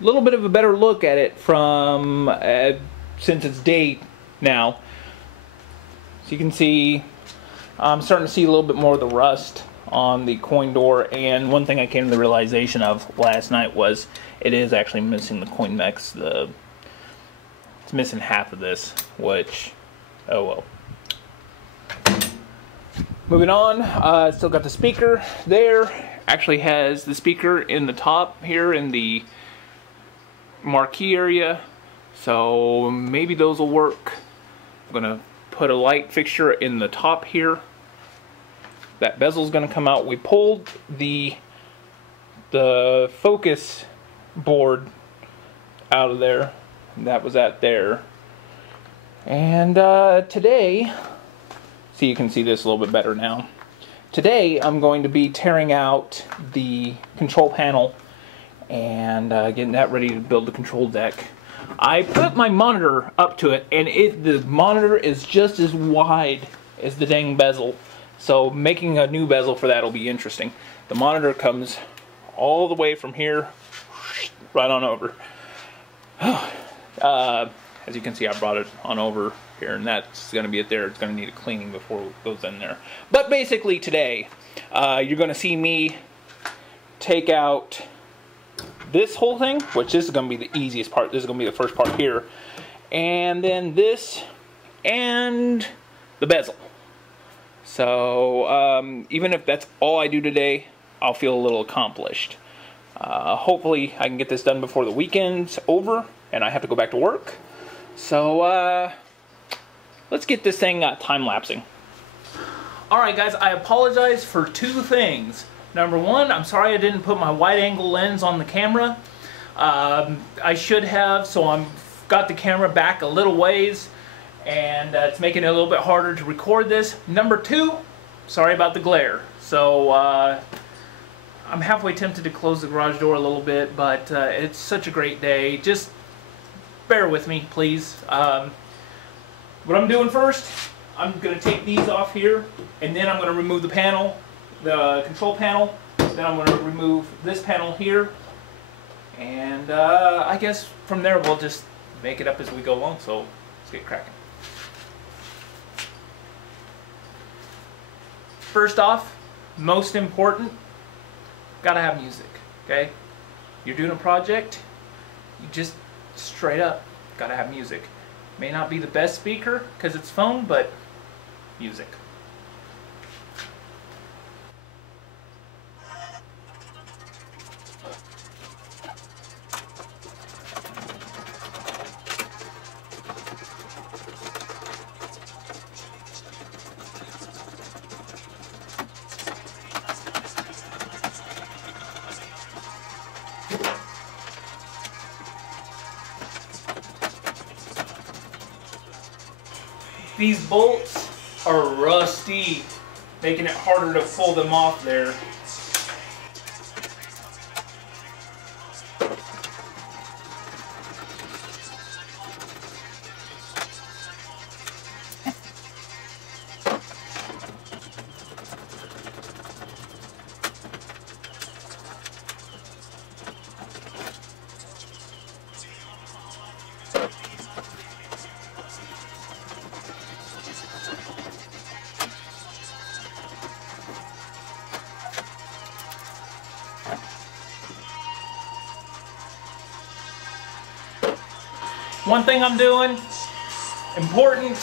little bit of a better look at it from since it's day now. So you can see I'm starting to see a little bit more of the rust on the coin door, and one thing I came to the realization of last night was it is actually missing the coin mechs. It's missing half of this, which, oh well. Moving on, still got the speaker there. Actually has the speaker in the top here in the marquee area, so maybe those will work. I'm gonna put a light fixture in the top here. That bezel's gonna come out. We pulled the focus board out of there. That was at there. And today, so you can see this a little bit better now. Today I'm going to be tearing out the control panel and getting that ready to build the control deck. I put my monitor up to it, and the monitor is just as wide as the dang bezel. So making a new bezel for that will be interesting. The monitor comes all the way from here right on over. As you can see, I brought it on over here, and that's going to be it there. It's going to need a cleaning before it goes in there. But basically today, you're going to see me take out this whole thing, which this is going to be the easiest part. This is going to be the first part here. And then this and the bezel. So even if that's all I do today, I'll feel a little accomplished. Hopefully I can get this done before the weekend's over and I have to go back to work. So let's get this thing time-lapsing. Alright guys, I apologize for two things. Number one, I'm sorry I didn't put my wide-angle lens on the camera. I should have, so I've got the camera back a little ways, and it's making it a little bit harder to record this. Number two, sorry about the glare. So I'm halfway tempted to close the garage door a little bit, but it's such a great day. Just bear with me, please. What I'm doing first, I'm going to take these off here, and then I'm going to remove the panel, the control panel. Then I'm going to remove this panel here, and I guess from there we'll just make it up as we go along. So let's get cracking. First off, most important, gotta have music, okay? You're doing a project, you just straight up gotta have music. May not be the best speaker because it's phone, but music. These bolts are rusty, making it harder to pull them off there. One thing I'm doing, important,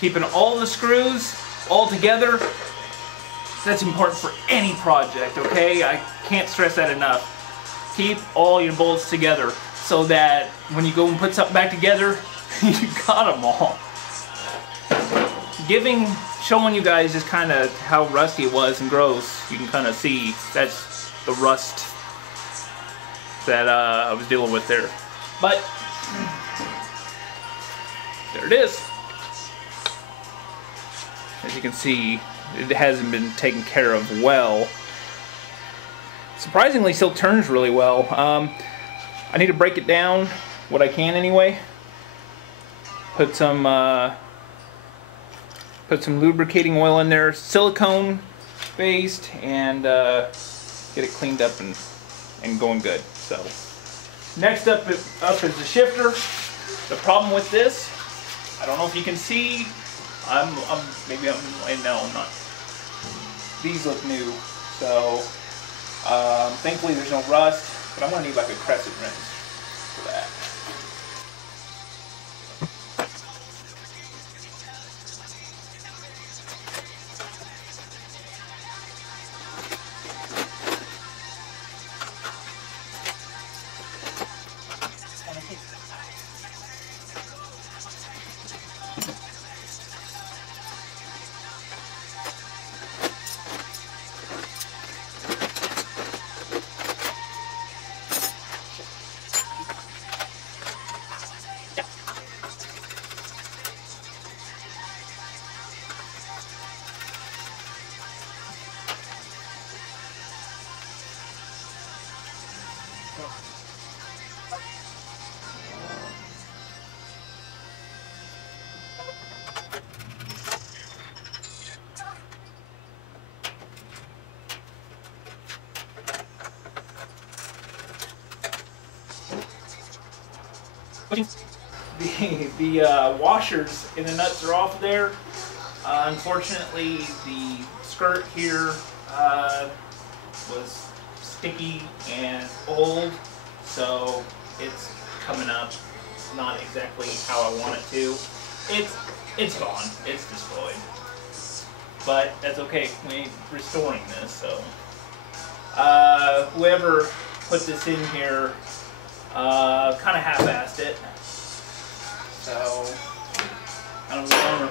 keeping all the screws all together. That's important for any project, okay? I can't stress that enough. Keep all your bolts together so that when you go and put something back together, you got them all. Showing you guys just kind of how rusty it was and gross, you can kind of see that's the rust that I was dealing with there. But there it is. As you can see, it hasn't been taken care of well. Surprisingly, still turns really well. I need to break it down, what I can anyway. Put some lubricating oil in there, silicone based, and get it cleaned up and and going good. So next up is the shifter. The problem with this, I don't know if you can see, no, I'm not. These look new, so thankfully there's no rust, but I'm gonna need like a crescent rinse for that. The washers in the nuts are off there. Unfortunately, the skirt here was sticky and old, so it's coming up not exactly how I want it to. It's gone. It's destroyed. But that's okay. We ain't restoring this, so whoever put this in here kind of half-assed it. So I don't know.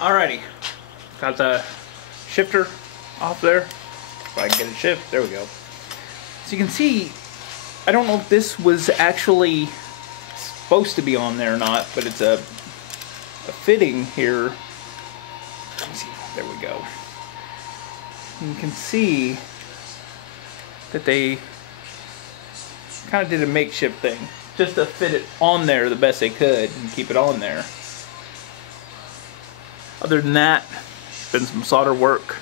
Alrighty, got the shifter off there. If I can get it shift, there we go. So you can see, I don't know if this was actually supposed to be on there or not, but it's a fitting here. Let me see, there we go. You can see that they kind of did a makeshift thing, just to fit it on there the best they could and keep it on there. Other than that, been some solder work,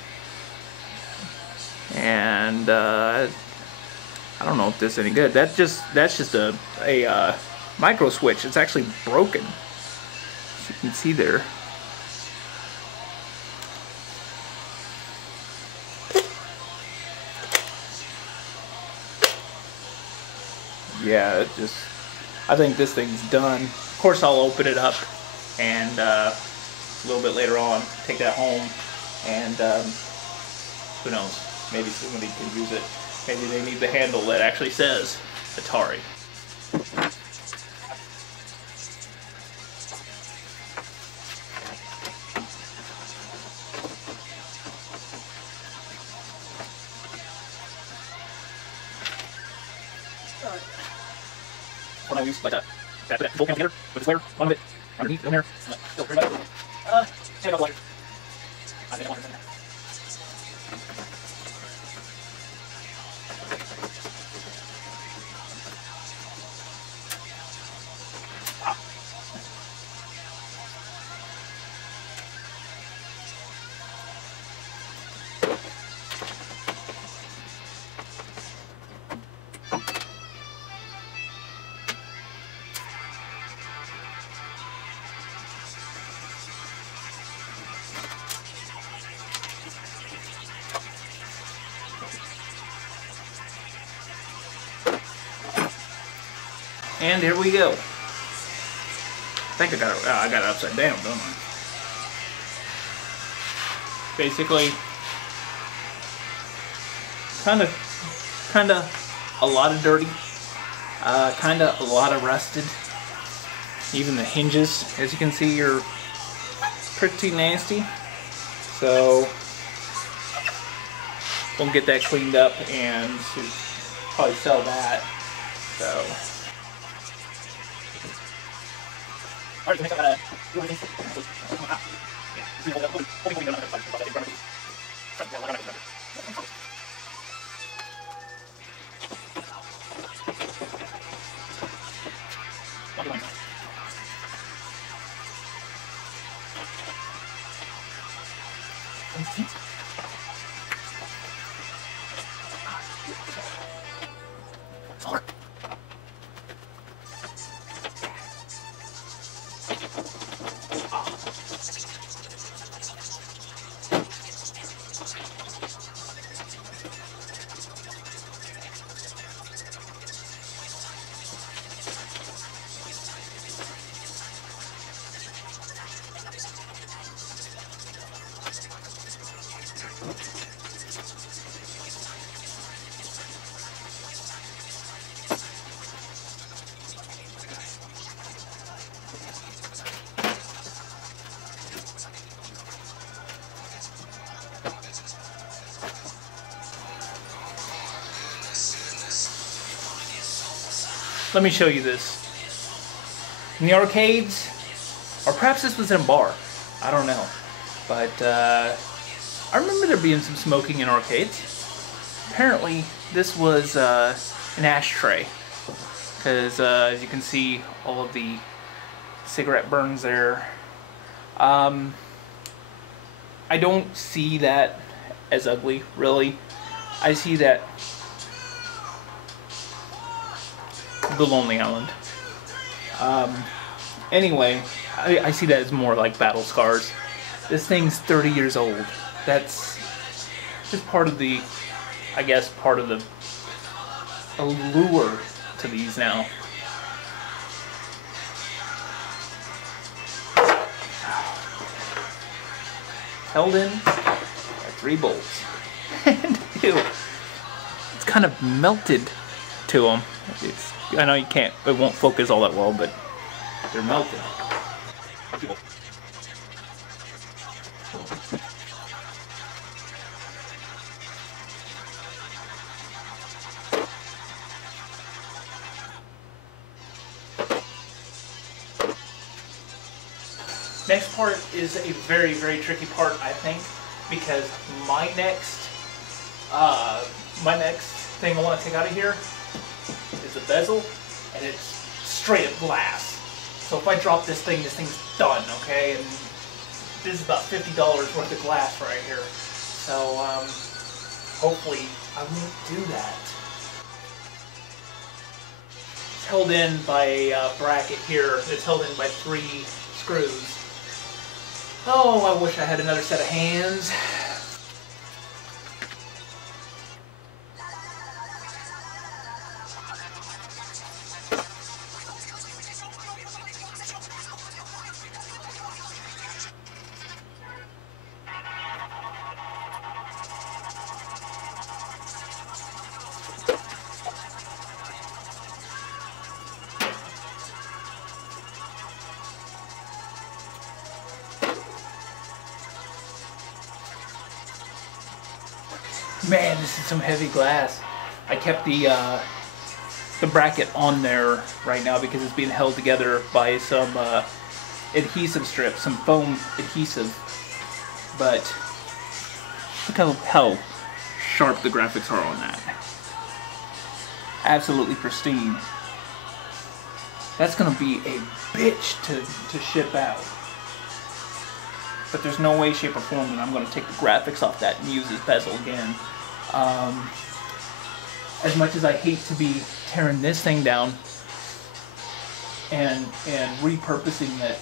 and I don't know if this is any good. That's just a micro switch. It's actually broken, as you can see there. Yeah, I think this thing's done. Of course, I'll open it up and a little bit later on, take that home, and who knows, maybe somebody can use it. Maybe they need the handle that actually says Atari. When I use like that control panel together with the flare, one of it underneath in there, still very much. Take out lighter. I think I want it in there. And here we go. I think I got it upside down, don't I? Basically, kind of a lot of dirty, kind of a lot of rusted. Even the hinges, as you can see, are pretty nasty. So we'll get that cleaned up and should probably sell that. So. Let me show you this. In the arcades, or perhaps this was in a bar, I don't know. But I remember there being some smoking in arcades. Apparently, this was an ashtray. Because as you can see, all of the cigarette burns there. I don't see that as ugly, really. I see that the Lonely Island. Anyway, I see that as more like battle scars. This thing's 30 years old. That's just part of the, I guess, part of the allure to these now. Held in by 3 bolts. And ew, it's kind of melted to them. I know you can't, it won't focus all that well, but they're melted. Next part is a very, very tricky part, I think, because my next thing I want to take out of here is the bezel, and it's straight up glass. So if I drop this thing's done, okay? And this is about $50 worth of glass right here. So hopefully I won't do that. It's held in by a bracket here. It's held in by 3 screws. Oh, I wish I had another set of hands. Man, this is some heavy glass. I kept the bracket on there right now because it's being held together by some adhesive strips, some foam adhesive. But look how sharp the graphics are on that. Absolutely pristine. That's gonna be a bitch to ship out. But there's no way, shape, or form that I'm going to take the graphics off that and use this bezel again. As much as I hate to be tearing this thing down and repurposing it,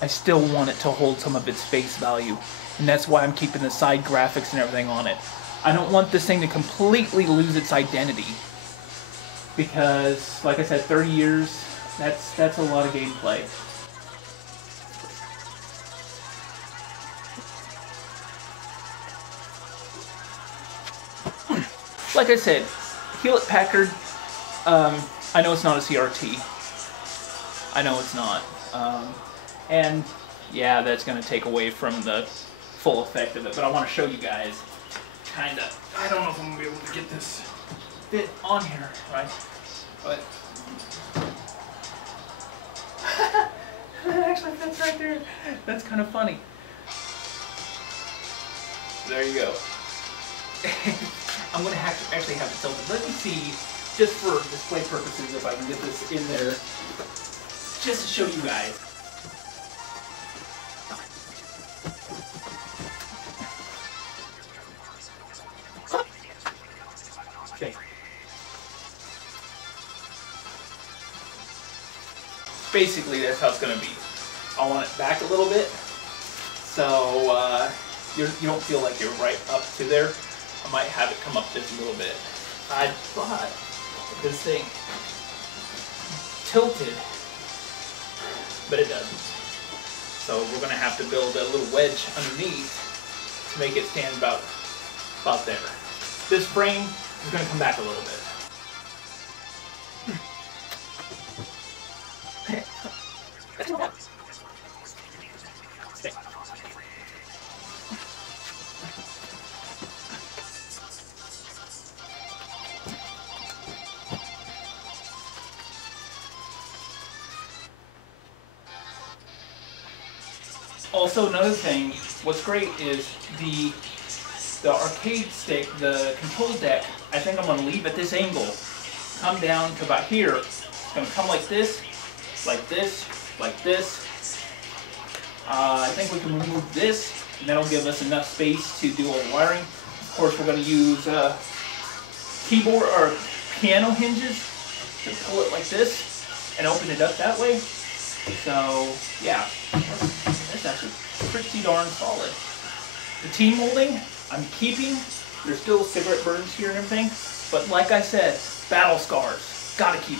I still want it to hold some of its face value. And that's why I'm keeping the side graphics and everything on it. I don't want this thing to completely lose its identity. because, like I said, 30 years, that's a lot of gameplay. Like I said, Hewlett-Packard, I know it's not a CRT. I know it's not. And yeah, that's going to take away from the full effect of it, but I want to show you guys, kind of, I don't know if I'm going to be able to get this bit on here, right? But it actually fits right there. That's kind of funny. There you go. I'm going to actually have it tilted. Let me see, just for display purposes, if I can get this in there, just to show you guys. Okay. Basically, that's how it's going to be. I want it back a little bit, so you don't feel like you're right up to there. I might have it come up just a little bit. I thought this thing tilted, but it doesn't. So we're going to have to build a little wedge underneath to make it stand about there. This frame is going to come back a little bit. Also, another thing, what's great is the arcade stick, the control deck, I think I'm going to leave at this angle, come down to about here. It's going to come like this, like this, like this. I think we can remove this, and that'll give us enough space to do all the wiring. Of course, we're going to use keyboard or piano hinges to pull it like this and open it up that way. So, yeah. It's actually pretty darn solid. The T-molding, I'm keeping. There's still cigarette burns here and everything. But like I said, battle scars. Gotta keep.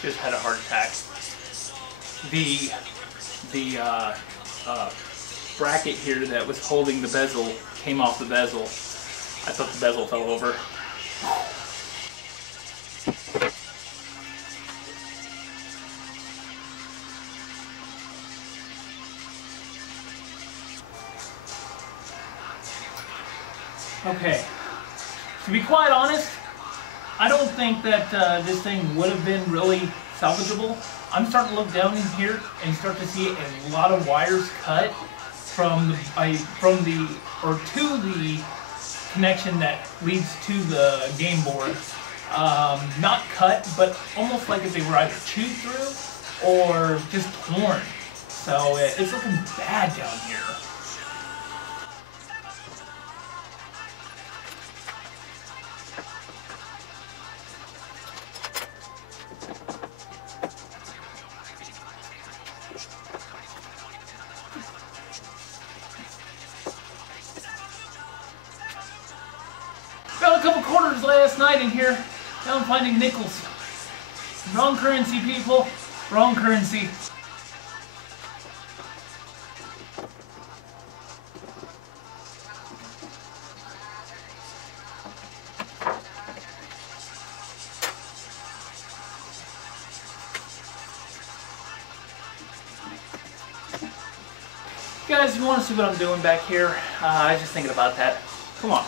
Just had a heart attack. The bracket here that was holding the bezel came off the bezel. I thought the bezel fell over. Okay, to be quite honest, I don't think that this thing would have been really salvageable. I'm starting to look down in here and start to see a lot of wires cut from the connection that leads to the game board. Not cut, but almost like if they were either chewed through or just torn. So it's looking bad down here. Found a couple quarters last night in here. Now I'm finding nickels. Wrong currency, people. Wrong currency. Guys, you want to see what I'm doing back here? I was just thinking about that. Come on.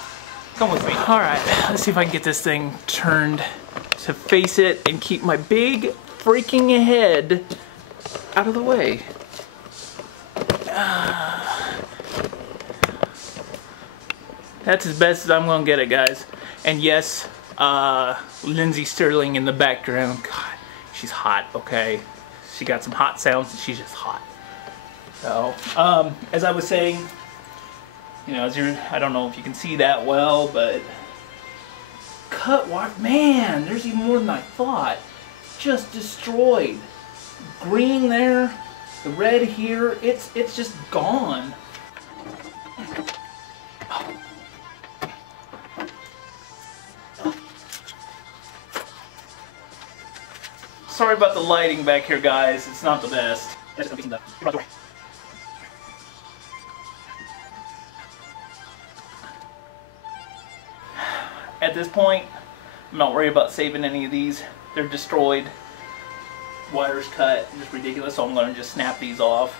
Come with me. Alright, let's see if I can get this thing turned to face it and keep my big freaking head out of the way. That's as best as I'm going to get it, guys. And yes, Lindsay Sterling in the background. God, she's hot, okay? She got some hot sounds, and she's just hot. So, as I was saying, you know, I don't know if you can see that well, but cut wire, man, there's even more than I thought. Just destroyed. Green there, the red here, it's just gone. Sorry about the lighting back here, guys. It's not the best. At this point, I'm not worried about saving any of these. They're destroyed. Wires cut. Just ridiculous, so I'm going to just snap these off.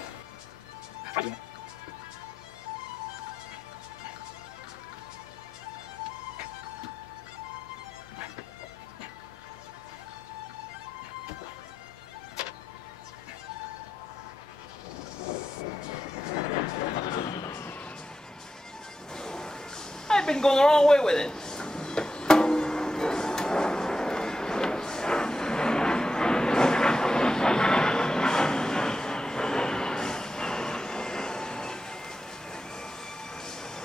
I've been going the wrong way with it.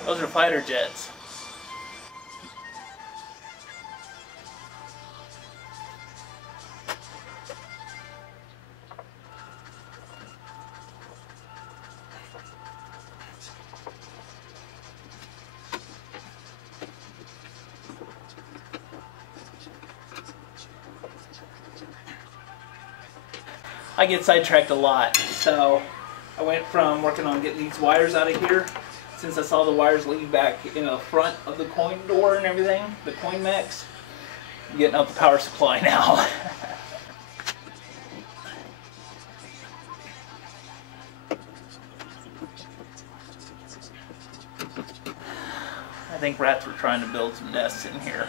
Those are fighter jets. I get sidetracked a lot, so I went from working on getting these wires out of here, since I saw the wires lead back in the front of the coin door and everything, the coin mechs. I'm getting out the power supply now. I think rats were trying to build some nests in here.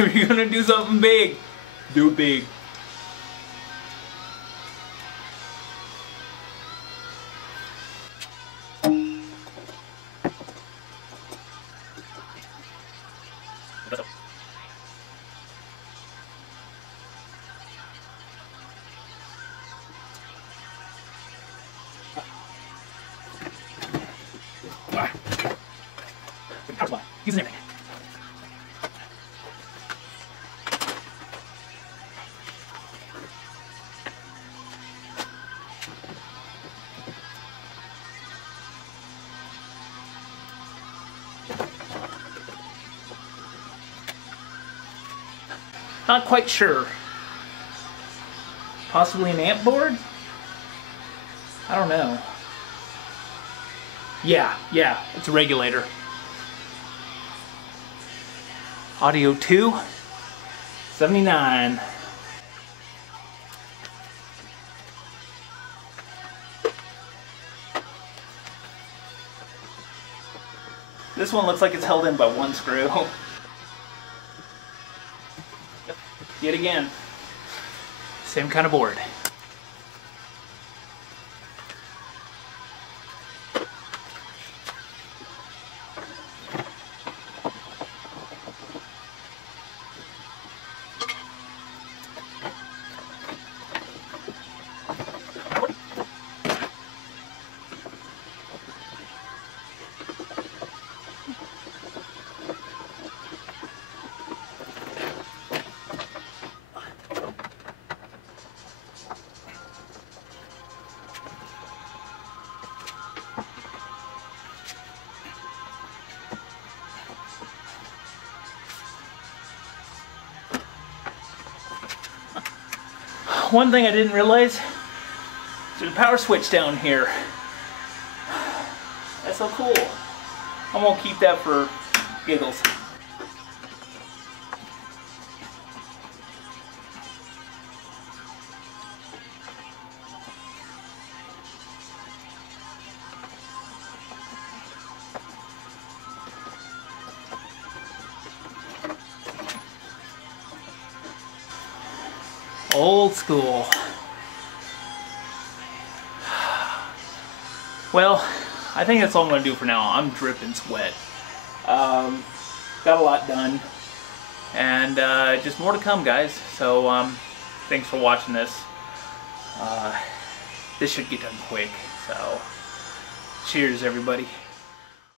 If you're gonna do something big, do it big. Using everything. Not quite sure. Possibly an amp board? I don't know. Yeah, it's a regulator. Audio 2, 79. This one looks like it's held in by one screw. Yet again, same kind of board. one thing I didn't realize, there's a power switch down here. That's so cool. I'm gonna keep that for giggles. Old school. Well, I think that's all I'm going to do for now. I'm dripping sweat. Got a lot done. And just more to come, guys. So thanks for watching this. This should get done quick. So cheers, everybody.